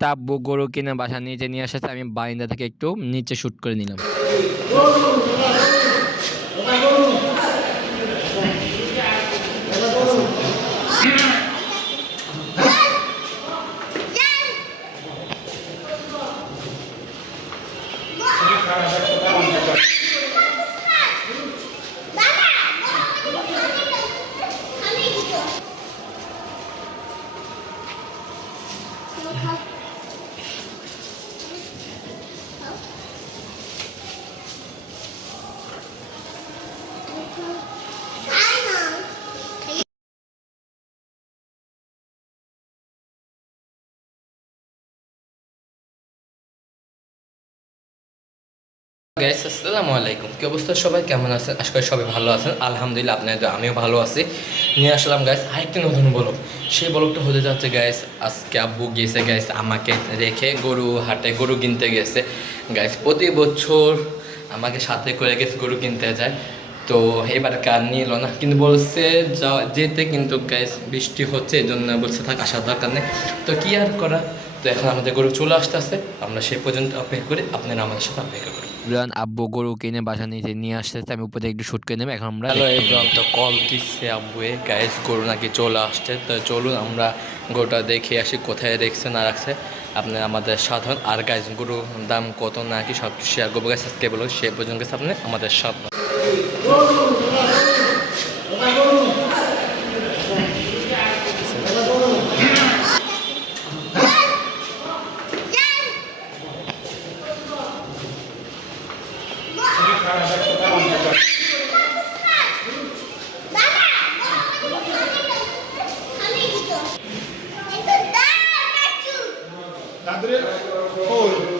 তা আব্বু গরু কিনে বাসা নিচে নিয়ে আসাতে আমি বাইন্দা থেকে একটু নিচে শ্যুট করে নিলাম। গাইস আসসালামু আলাইকুম। কি অবস্থা সবাই? কেমন আছেন? আশা করি সবাই ভালো আছেন। আলহামদুলিল্লাহ, আপনাদের আমিও ভালো আছি। নিয়ে আসলাম গাইস আরেকটি নতুন ব্লগ। সেই ব্লগটা হতে যাচ্ছে গাইস আজকে আব্বু গিয়েছে গাইস আমাকে রেখে গরু হাটে গরু কিনতে গেছে। গাইস প্রতি বছর আমাকে সাথে করে গেছে গরু কিনতে যায়। তো এবার কার নিয়ে এলো না? কিন্তু বলছে যা- যেতে কিন্তু গ্যাস বৃষ্টি হচ্ছে এই জন্য বলছে থাক আসার দরকার নেই। তো কি আর করা? তো এখন আমাদের গরু চলে আসতে আসতে আমরা সেই পর্যন্ত অপেক্ষা করি আপনারা আমাদের সাথে অপেক্ষা করি আব্বু গরু কিনে বাসা নিচে নিয়ে আসতেছে আমি উপরে একটু শুট করে নেব এখন আমরা হ্যালো এভরিওয়ান তো কল দিচ্ছে আব্বুয়ে গাইস গরু নাকি চলে আসছে। তো চলুন আমরা গরুটা দেখে আসি কোথায় রেখেছে না রাখছে। আপনি আমাদের সাধারণ আর গাইস গরুর দাম কত নাকি সব কিছু শেয়ার করব। গাইস আজকে বলো সে পর্যন্ত আপনি আমাদের সাথে। Cadê? Oi.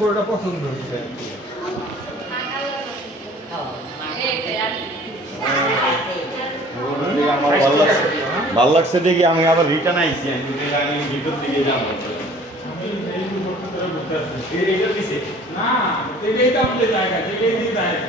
গরুটা পছন্দ হচ্ছে আমার ভালো লাগছে ভালো লাগছে দেখি আমি আবার রিটার্ন আইছি আমি ভিতর দিকে যাব। না এটাই তো আমাদের জায়গা এটাই দিয়ে জায়গা।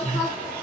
podcast.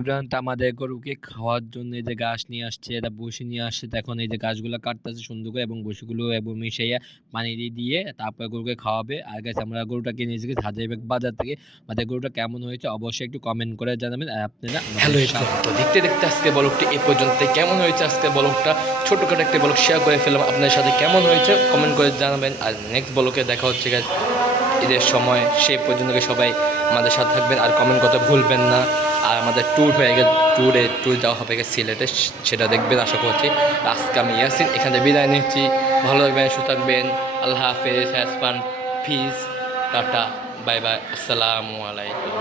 ইমরান তো আমাদের গরুকে খাওয়ার জন্য এই যে ঘাস নিয়ে আসছে এটা বসে নিয়ে আসছে এখন এই যে ঘাসগুলো কাটতেছে সুন্দর করে এবং বসিগুলো এবং মিশাইয়া পানি দিয়ে দিয়ে তারপরে গরুকে খাওয়াবে। আর গেছে আমরা গরুটা কিনে এসেছি হাজারিবাগ বাজার থেকে। আমাদের গরুটা কেমন হয়েছে অবশ্যই একটু কমেন্ট করে জানাবেন। আর আপনারা হ্যালো তো দেখতে দেখতে আজকে ব্লগটি এই পর্যন্ত কেমন হয়েছে আজকে ব্লগটা ছোটখাটো একটা ব্লগ শেয়ার করে ফেললাম। আপনাদের সাথে কেমন হয়েছে কমেন্ট করে জানাবেন। আর নেক্সট ব্লগে দেখা হচ্ছে guys ঈদের সময় সেই পর্যন্ত সবাই আমাদের সাথে থাকবেন আর কমেন্ট করতে ভুলবেন না। আর আমাদের ট্যুর হয়ে গেছে ট্যুরে ট্যুর যাওয়া হবে গেছে সিলেটে, সেটা দেখবেন, আশা করছি। আজকে আমি ইয়াসিন, এখান থেকে বিদায় নিচ্ছি। ভালো থাকবেন, সুস্থ থাকবেন। আল্লাহ হাফেজ হ্যাসপান ফিজ টাটা বাই বাই আসসালামু আলাইকুম।